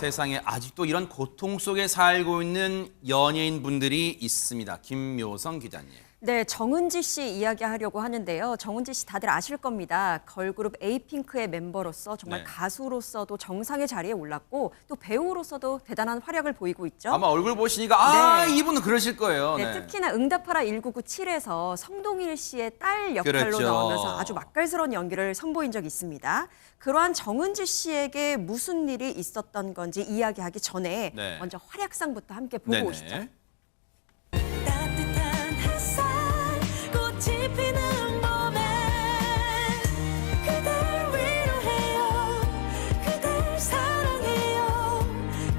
세상에 아직도 이런 고통 속에 살고 있는 연예인분들이 있습니다. 김묘성 기자님. 네, 정은지 씨 이야기하려고 하는데요. 정은지 씨 다들 아실 겁니다. 걸그룹 에이핑크의 멤버로서 정말 네. 가수로서도 정상의 자리에 올랐고 또 배우로서도 대단한 활약을 보이고 있죠. 아마 얼굴 보시니까 네. 이분은 그러실 거예요. 네, 특히나 응답하라 1997에서 성동일 씨의 딸 역할로 그렇죠. 나오면서 아주 맛깔스러운 연기를 선보인 적이 있습니다. 그러한 정은지 씨에게 무슨 일이 있었던 건지 이야기하기 전에 네. 먼저 활약상부터 함께 보고 네네. 오시죠. 따뜻한 햇살 꽃이 피는 봄에 그댈 위로해요 그댈 사랑해요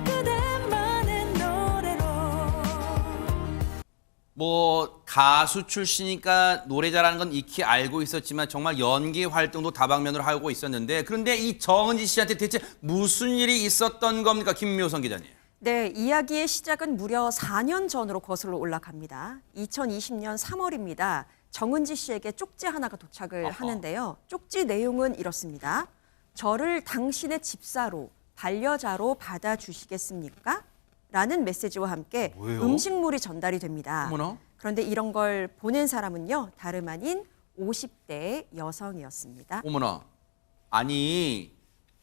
그대만의 노래로 뭐 가수 출신이니까 노래 잘하는 건 익히 알고 있었지만 정말 연기 활동도 다방면으로 하고 있었는데 그런데 이 정은지 씨한테 대체 무슨 일이 있었던 겁니까? 김묘성 기자님. 네, 이야기의 시작은 무려 4년 전으로 거슬러 올라갑니다. 2020년 3월입니다. 정은지 씨에게 쪽지 하나가 도착을 하는데요. 쪽지 내용은 이렇습니다. 저를 당신의 집사로, 반려자로 받아주시겠습니까? 라는 메시지와 함께 뭐예요? 음식물이 전달이 됩니다. 어머나. 그런데 이런 걸 보낸 사람은요, 다름 아닌 50대 여성이었습니다. 어머나. 아니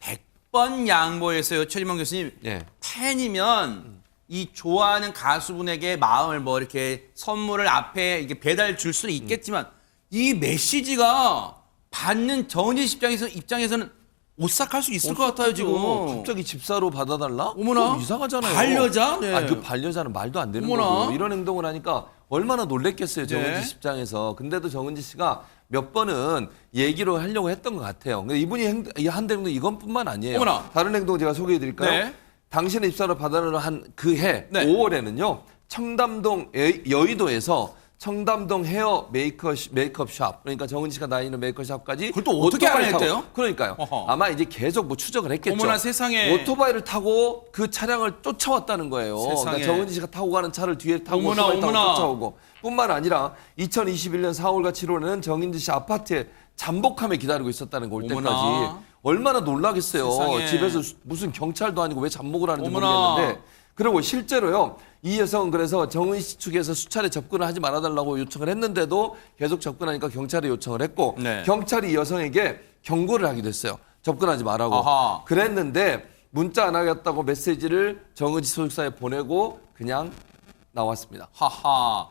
100번 양보했어요. 최지만 교수님. 네. 팬이면 이 좋아하는 가수분에게 마음을 뭐 이렇게 선물을 앞에 이게 배달 줄 수는 있겠지만 이 메시지가 받는 정은지 씨 입장에서는 오싹할 수 있을 것 같아요 지금. 갑자기 집사로 받아달라? 어머나. 그거 이상하잖아요. 반려자? 네. 아, 그 반려자는 말도 안 되는 어머나. 거고 이런 행동을 하니까 얼마나 놀랬겠어요 정은지 네. 씨 입장에서. 근데도 정은지 씨가 몇 번은 얘기로 하려고 했던 것 같아요. 근데 이분이 한 행동 이건뿐만 아니에요. 어머나. 다른 행동 제가 소개해드릴까요? 네. 당신의 집사로 받아달라 한 그 해 네. 5월에는요 청담동 여의도에서 청담동 헤어 메이크업 샵, 그러니까 정은지 씨가 다니는 메이크업 샵까지 그걸 또 어떻게 오토바이 알아냈대요? 타고, 그러니까요. 어허. 아마 이제 계속 뭐 추적을 했겠죠. 어머나 세상에. 오토바이를 타고 그 차량을 쫓아왔다는 거예요. 세상에. 그러니까 정은지 씨가 타고 가는 차를 뒤에 타고 어머나, 오토바이 타고 어머나. 쫓아오고 뿐만 아니라 2021년 4월과 7월에는 정은지 씨 아파트에 잠복함에 기다리고 있었다는 거 올 어머나. 때까지 얼마나 놀라겠어요. 세상에. 집에서 무슨 경찰도 아니고 왜 잠복을 하는지 어머나. 모르겠는데 그리고 실제로요. 이 여성은 그래서 정은지 씨 측에서 수차례 접근을 하지 말아달라고 요청을 했는데도 계속 접근하니까 경찰에 요청을 했고 네. 경찰이 이 여성에게 경고를 하기도 했어요. 접근하지 말라고. 아하. 그랬는데 문자 안 하겠다고 메시지를 정은지 소속사에 보내고 그냥 나왔습니다. 하하.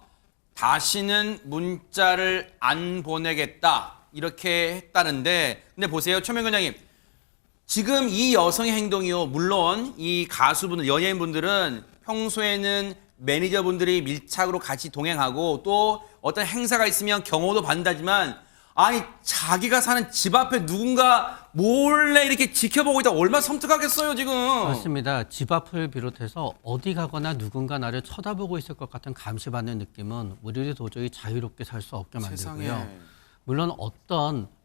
다시는 문자를 안 보내겠다. 이렇게 했다는데 근데 보세요. 최명근 장님. 지금 이 여성의 행동이요. 물론 이 가수분들, 연예인분들은 평소에는 매니저분들이 밀착으로 같이 동행하고 또 어떤 행사가 있으면 경호도 받는다지만 아니 자기가 사는 집 앞에 누군가 몰래 이렇게 지켜보고 있다 얼마나 섬뜩하겠어요 지금. 맞습니다. 집 앞을 비롯해서 어디 가거나 누군가 나를 쳐다보고 있을 것 같은 감시받는 느낌은 우리를 도저히 자유롭게 살 수 없게 만들고요. 세상에. 물론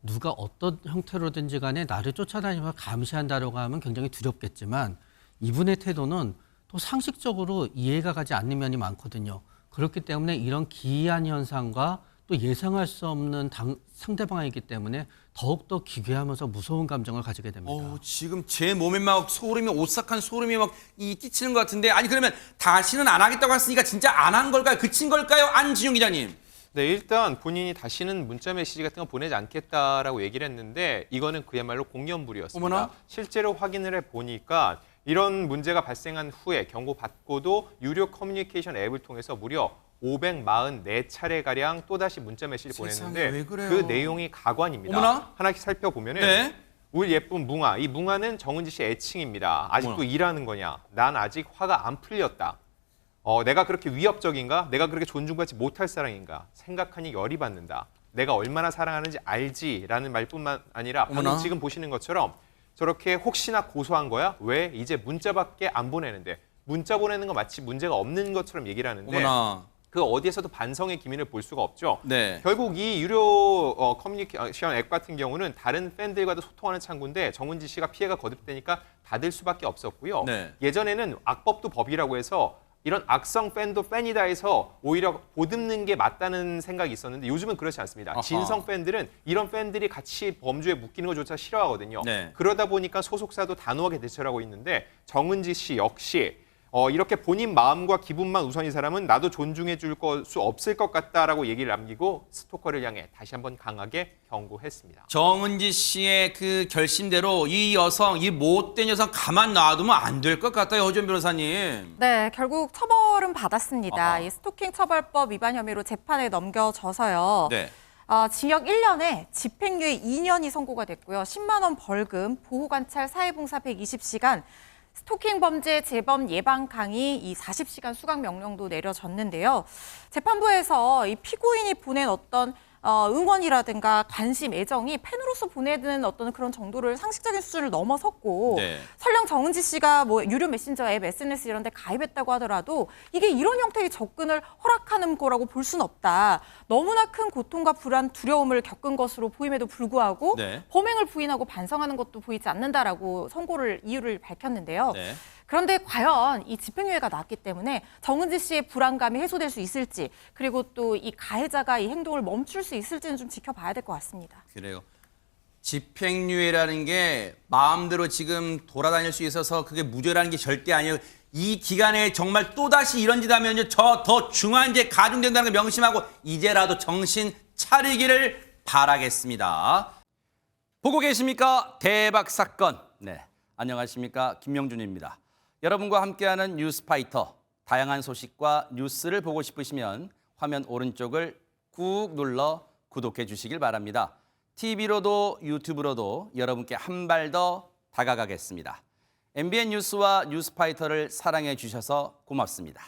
누가 어떤 형태로든지 간에 나를 쫓아다니면서 감시한다라고 하면 굉장히 두렵겠지만 이분의 태도는 또 상식적으로 이해가 가지 않는 면이 많거든요. 그렇기 때문에 이런 기이한 현상과 또 예상할 수 없는 상대방이기 때문에 더욱더 기괴하면서 무서운 감정을 가지게 됩니다. 지금 제 몸에 막 소름이 오싹한 소름이 막 끼치는 것 같은데 아니 그러면 다시는 안 하겠다고 했으니까 진짜 안 한 걸까요? 그친 걸까요? 안진용 기자님. 네, 일단 본인이 다시는 문자 메시지 같은 거 보내지 않겠다라고 얘기를 했는데 이거는 그야말로 공연불이었습니다. 어머나. 실제로 확인을 해보니까 이런 문제가 발생한 후에 경고받고도 유료 커뮤니케이션 앱을 통해서 무려 544차례가량 또다시 문자 메시지를 세상에, 보냈는데 왜 그래요? 그 내용이 가관입니다. 어머나. 하나씩 살펴보면은 네. 우리 예쁜 뭉아, 이 뭉아는 정은지 씨 애칭입니다. 아직도 어머나. 일하는 거냐? 난 아직 화가 안 풀렸다. 내가 그렇게 위협적인가? 내가 그렇게 존중받지 못할 사람인가? 생각하니 열이 받는다. 내가 얼마나 사랑하는지 알지라는 말뿐만 아니라 방금 어머나. 지금 보시는 것처럼 저렇게 혹시나 고소한 거야? 왜 이제 문자밖에 안 보내는데 문자 보내는 거 마치 문제가 없는 것처럼 얘기를 하는데 어머나. 그 어디에서도 반성의 기미를 볼 수가 없죠. 네. 결국 이 유료 커뮤니케이션 앱 같은 경우는 다른 팬들과도 소통하는 창구인데 정은지 씨가 피해가 거듭되니까 닫을 수밖에 없었고요. 네. 예전에는 악법도 법이라고 해서 이런 악성 팬도 팬이다 해서 오히려 보듬는 게 맞다는 생각이 있었는데 요즘은 그렇지 않습니다. 아하. 진성 팬들은 이런 팬들이 같이 범죄에 묶이는 것조차 싫어하거든요. 네. 그러다 보니까 소속사도 단호하게 대처를 하고 있는데 정은지 씨 역시 이렇게 본인 마음과 기분만 우선인 사람은 나도 존중해 줄 수 없을 것 같다라고 얘기를 남기고 스토커를 향해 다시 한번 강하게 경고했습니다. 정은지 씨의 그 결심대로 이 여성, 이 못된 여성 가만 놔두면 안 될 것 같아요, 허준 변호사님. 네, 결국 처벌은 받았습니다. 아하. 이 스토킹 처벌법 위반 혐의로 재판에 넘겨져서요. 네. 징역 1년에 집행유예 2년이 선고가 됐고요. 10만 원 벌금, 보호관찰 사회봉사 120시간, 스토킹 범죄 재범 예방 강의 이 40시간 수강 명령도 내려졌는데요. 재판부에서 이 피고인이 보낸 어떤 응원이라든가 관심, 애정이 팬으로서 보내는 어떤 그런 정도를 상식적인 수준을 넘어섰고 네. 설령 정은지 씨가 뭐 유료 메신저 앱, SNS 이런 데 가입했다고 하더라도 이게 이런 형태의 접근을 허락하는 거라고 볼 수는 없다. 너무나 큰 고통과 불안, 두려움을 겪은 것으로 보임에도 불구하고 네. 범행을 부인하고 반성하는 것도 보이지 않는다라고 이유를 밝혔는데요. 네. 그런데 과연 이 집행유예가 나왔기 때문에 정은지 씨의 불안감이 해소될 수 있을지 그리고 또 이 가해자가 이 행동을 멈출 수 있을지는 좀 지켜봐야 될 것 같습니다. 그래요. 집행유예라는 게 마음대로 지금 돌아다닐 수 있어서 그게 무죄라는 게 절대 아니에요. 이 기간에 정말 또다시 이런 짓 하면 저 더 중한 죄 가중된다는 걸 명심하고 이제라도 정신 차리기를 바라겠습니다. 보고 계십니까? 대박 사건. 네, 안녕하십니까? 김명준입니다. 여러분과 함께하는 뉴스파이터. 다양한 소식과 뉴스를 보고 싶으시면 화면 오른쪽을 꾹 눌러 구독해 주시길 바랍니다. TV로도 유튜브로도 여러분께 한 발 더 다가가겠습니다. MBN 뉴스와 뉴스파이터를 사랑해 주셔서 고맙습니다.